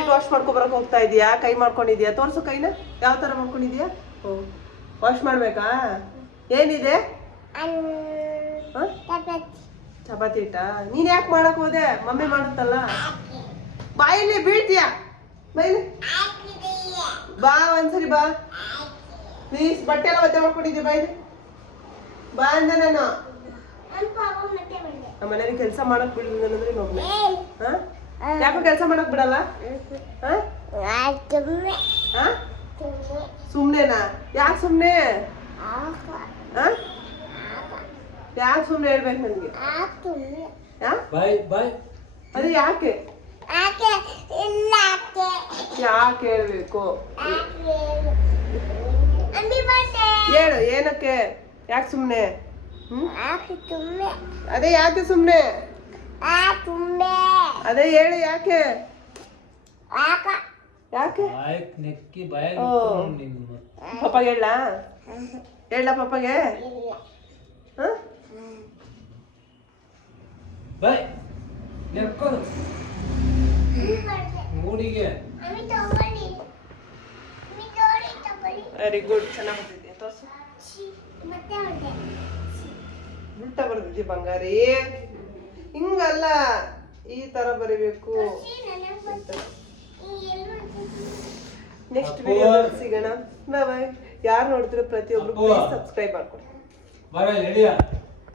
Plate wash ಮಾಡ್ಕೊಬರಕ್ ಹೋಗ್ತಾ ಇದೀಯಾ? ಕೈ ಮಾಡ್ಕೊಂಡಿದ್ಯಾ? ತೋರ್ಸು ಕೈನ, ಯಾವ ತರ ಮಾಡ್ಕೊಂಡಿದ್ಯಾ? ವಾಶ್ ಮಾಡ್ಬೇಕಾ? ಏನಿದೆ? ಚಪಾತಿ ಇಟ್ಟಾ? ನೀನ್ ಯಾಕೆ ಮಾಡಕ್ ಹೋದೆ? ಮಮ್ಮಿ ಮಾಡುತ್ತಲ್ಲ. ಬಾಯಲ್ಲಿ ಬೀಳ್ತೀಯಾ? ಬಾಯಲ್ಲಿ ಬಾ, ಒಂದ್ಸರಿ ಬಾ ಪ್ಲೀಸ್. ಬಟ್ಟೆ ಎಲ್ಲ ಒದ್ದೆ ಮಾಡ್ಕೊಂಡಿದ್ದೆ, ಬಾಯಲ್ಲಿ ಬಾ ಅಂದ ನಾನು. ನಮ್ಮ ಮನೇಲಿ ಕೆಲಸ ಮಾಡಕ್ ಬಿಡಲಿಲ್ಲ ಅಂದ್ರೆ ಒಬ್ಬನೇ. ಯಾಕೋ ಕೆಲಸ ಮಾಡಕ್ ಬಿಡಲ್ಲ? ಸುಮ್ನೆನಾ? ಯಾಕೆ ಸುಮ್ನೆ? ಯಾಕೆ ಸುಮ್ನೆ ಹೇಳ್ಬೇಕು ನನ್ಗೆ? ಅದು ಯಾಕೆ ಯಾಕೆ ಹೇಳ್ಬೇಕು? ಹೇಳು, ಏನಕ್ಕೆ? ಯಾಕೆ ಸುಮ್ನೆ? ಅದೇ ಯಾಕೆ ಸುಮ್ನೆ? ಅದೇ ಹೇಳು, ಯಾಕೆ? ಯಾಕೆ? ಪಪ್ಪಾಗೆ ಹೇಳ? ಪಪ್ಪಾಗೆ? ವೆರಿ ಗುಡ್, ಚೆನ್ನಾಗಿ ಬರ್ತಿದ್ಯಾ? ತೋರ್ಸು. ಉಲ್ಟಾ ಬರ್ತಿದ್ಯಾ ಬಂಗಾರಿ? ಹಿಂಗಲ್ಲ, ಈ ತರ ಬರಿಬೇಕು. ನೆಕ್ಸ್ಟ್ ವಿಡಿಯೋ ಸಿಗೋಣ. ಬಾಯ್. ಯಾರು ನೋಡ್ತಿರೋ ಪ್ರತಿಯೊಬ್ರು ಪ್ಲೀಸ್ ಸಬ್ಸ್ಕ್ರೈಬ್ ಮಾಡ್ಕೊಡಿ.